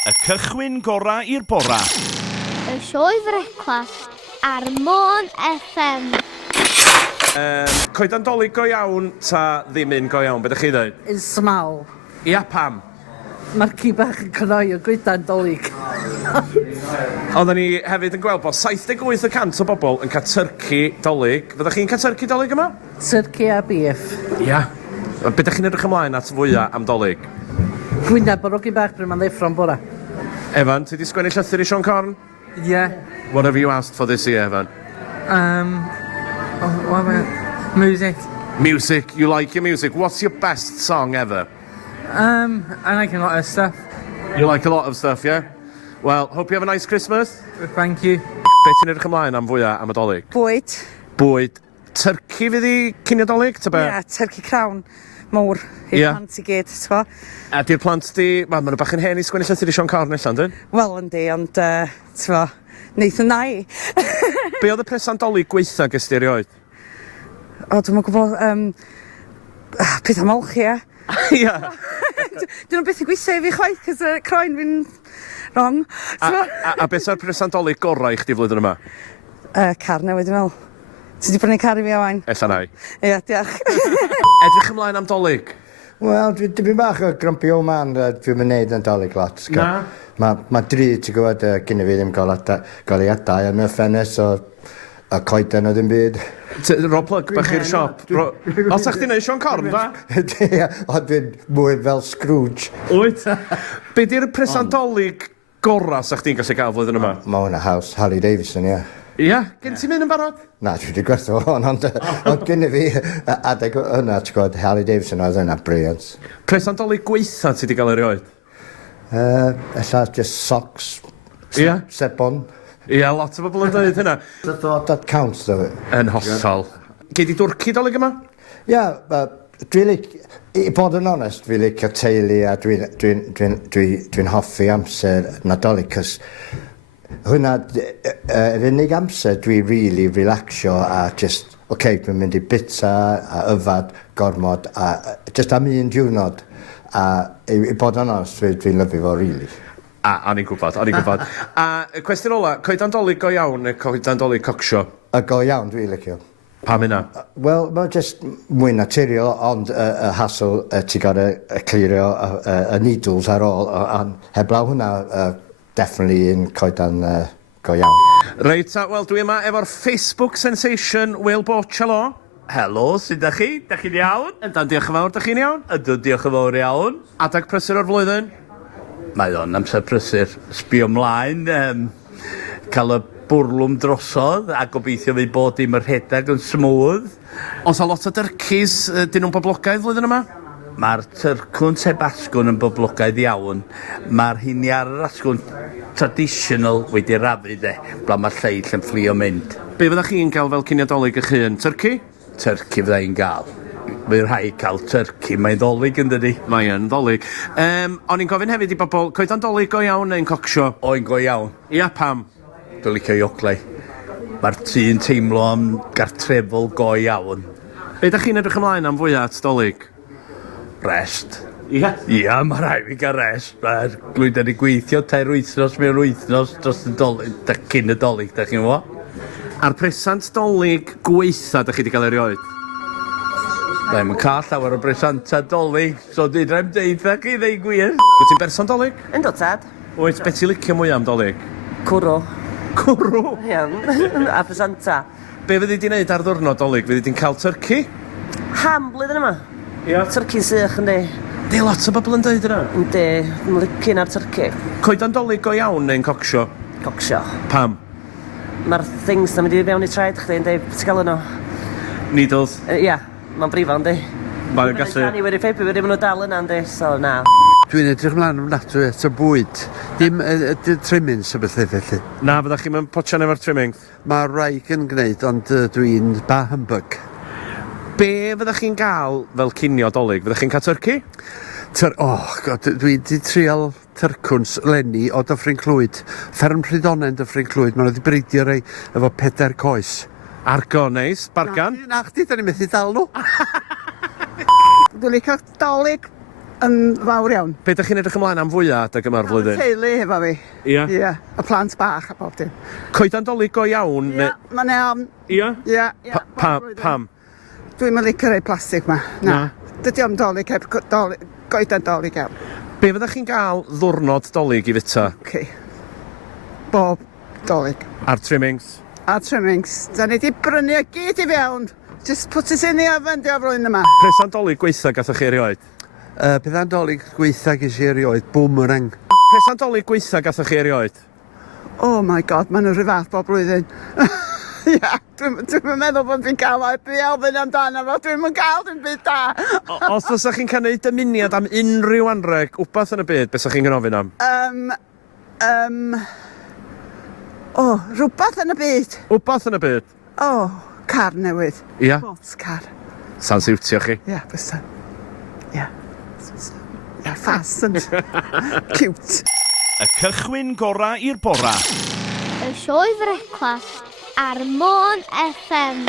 Y cychwyn gorau i'r bora. Y sioe frecwast ar Môn FM. Coed Nadolig go iawn ta ddim un go iawn, beth ydych chi ddweud? Yn smal. Ia, pam? Mae'r ci bach yn cynoi o goedan dolyg. Oedden ni hefyd yn gweld bod 78% o bobl yn cael turkey dolyg. Fyddech chi'n cael turkey dolyg yma? Turkey a beef. Ia. Beth ydych chi'n edrych ymlaen at fwyaf am dolyg? Gwyneb o'r ogi bach bryd mae'n ddeffro'n bora. Evan, ti di sgwennu llythyr i Sion Corn? Yeah. What have you asked for this year, Evan? What about music? Music. You like your music. What's your best song ever? I like a lot of stuff. You like a lot of stuff, yeah? Well, hope you have a nice Christmas. Thank you. Beth ti'n edrych ymlaen am fwyaf am y dolyg? Bwyd. Bwyd. Turkey fydd i cynio dolyg, ta be? Ie, turkey crown mawr i'r plant i gyd, t'bo? A di'r plant di... Wel, maen nhw bach yn hen i sgwennu llythyr i Sion Corn allan, dyn? Wel, yndi, ond, t'bo, neith yn nai. Be oedd y presant dolyg gweitha gysdi erioed? O, dwi'n gwybod, pethau molchi, ie. Ia. Dwi'n beth yn gweithio i fi chwaith, cos croen fi'n wrong. A beth yw'r presant dolyg gorau i chdi flwyddyn yma? Car newydd, dwi'n meddwl. Ti wedi brynu car i fi, Owain? Ella nai. Ie, diolch. Edrych ymlaen am dolyg? Wel, dwi'n bach o grumpy old man, dwi'n mynd yn dolyg lot. Na? Mae drud, ti'n gwybod, gynnu fi ddim goliadau yn y ffenest o coeden o ddim byd. Ro plug bach i'r siop. Os a'ch ti'n neud Sion Corn, da? O, dwi'n mwy fel Scrooge. Wyt? Be di'r presant dolyg gorau sa'ch ti'n gallu gael flwyddyn yma? Mae hwnna haws, Harley Davidson, ie. Ia? Gen ti'n mynd yn barod? Na, dwi wedi gwerthu hwn, ond gynnu fi adeg hwnna, ti'n gwybod, Harley Davidson oedd yna brilliant. Presant dolyg gweitha ti wedi gael erioed? Ella just socks, sebon. Ia, lot o bobl yn dweud hynna. I thought that counts, though. Yn hollol. Gei di dwrci dolyg yma? Ia, i bod yn onest, fi licio teulu a dwi'n hoffi amser Nadolig, cos hwnna, yr unig amser dwi really relaxio a just, dwi'n mynd i bita a yfad gormod a just am un diwrnod. A i bod yn onest, dwi'n lyfu fo, really. O'n i'n gwybod. A cwestiwn ola, coed Nadolig go iawn neu coed Nadolig cocsio? Y go iawn dwi'n licio. Pam hynna? Wel, mae'n just mwy naturiol, ond y hassle ti gorau clirio y needles ar ôl, ond heblaw hwnna, definitely yn coedan go iawn. Reit, wel, dwi yma efo'r Facebook sensation Will Bochalo. Helo, sut ydych chi? Ydych chi'n iawn? Yndan, diolch yn fawr, ydych chi'n iawn? Ydw, diolch yn fawr iawn. Adag prysur o'r flwyddyn? Mae o'n amser prysur. Sbio ymlaen, cael y bwrlwm drosodd a gobeithio fi bod dim yr rhedag yn smooth. Oes a lot o dyrcis, dyn nhw'n boblogaidd flwyddyn yma? Mae'r tyrcwn sef asgwn yn boblogaidd iawn. Mae'r hynny ar yr asgwn traditional wedi rafu de, bla mae'r lleill yn fflio mynd. Be fyddech chi'n gael fel cyniodolig eich hun? Turkey? Turkey fydda i'n gael. Mae'n rhaid cael turkey, mae'n dolyg yn dydi. Mae'n dolyg. O'n i'n gofyn hefyd i bobl, coed Nadolig go iawn neu'n cocsio? O'n go iawn. Ia, pam? Dwi'n licio ioglau. Mae'r tŷ'n teimlo am gartrefol go iawn. Be ydych chi'n edrych ymlaen am fwyaf at dolyg? Rest. Ia? Ia, mae rhaid fi gael rest. Mae'r glwydau i gweithio 3 wythnos mewn wythnos dros y dolyg, cyn y dolyg, da chi'n fo? A'r presant dolyg gweitha da chi wedi cael erioed? Ddim yn cael llawer o bresanta dolyg, so dwi'n rhaid deitha chi ddeu gwir. Wyt ti'n berson dolyg? Ynddo, tad. Wyt, beth ti'n licio mwyaf am dolyg? Cwrw. Cwrw? Iawn. A presanta. Be fyddi di'n neud ar ddwrnod dolyg? Fyddi di'n cael turkey? Ham blwyddyn yma. Ia. Turkey sych, yndi. Di lot o bobl yn dweud yna. Yndi, yn licin ar turkey. Coed Nadolig go iawn neu'n cocsio? Cocsio. Pam? Mae'r things na mynd i fewn i traed chdi, yndi, beth gael yno? Needles? Ia, mae'n brifo, yndi. Mae'n gallu... Ni wedi peipi, wedi mynd nhw dal yna, yndi, so na. Dwi'n edrych ymlaen ofnadwy at y bwyd. Dim trimmings y bethau felly. Na, fyddach chi'n mynd potsian efo'r trimmings? Mae wraig yn gwneud, ond dwi'n ba humbug. Be fyddach chi'n gael fel cinio dolyg? Fyddach chi'n cael turkey? Dwi wedi trial tyrcwns lenni o Dyffryn Clwyd. Fferm Rhydonen Dyffryn Clwyd. Mae'n wedi breidio rei efo 4 coes. Argo, neis, bargan. Na chdi, da ni methu dal nhw. Dwi'n licio dolyg yn fawr iawn. Be ydych chi'n edrych ymlaen am fwyaf ag yma'r flwyddyn? Teulu efo fi. Ia? Ie, y plant bach a bob dim. Coedan dolyg go iawn? Ie, mae'n iawn. Ia? Ie, ie. Pam? Dwi'n mynd licio rei plastig ma. Na. Dydy o'm dolyg heb goedan dolyg iawn. Be fyddech chi'n gael ddwrnod dolyg i fita? Okay. Bob dolyg. A'r trimmings? A trimmings. Da ni di brynu o gyd i fewn. Just put it in the oven, di o flwyddyn yma. Presan dolyg gweitha gathoch chi erioed? Bydda'n dolyg gweitha ges i erioed, boomerang. Presan dolyg gweitha gathoch chi erioed? Oh my god, maen nhw'n rhyw fath bob blwyddyn. Ia, dwi'n meddwl bod fi'n cael o'i ofyn amdano fo. Dwi'n mynd cael dim byd da. Os fysa chi'n cael ei dymuniad am unrhyw anreg, wbath yn y byd, beth sa chi'n gynofyn am? Rhywbeth yn y byd. Wbath yn y byd? Car newydd. Ia? Sports car. Sa'n siwtio chi? Ia, bysa. Ia. Ia, fast and cute. Y cychwyn gora i'r bora. Y sioe frecwast ar Môn FM.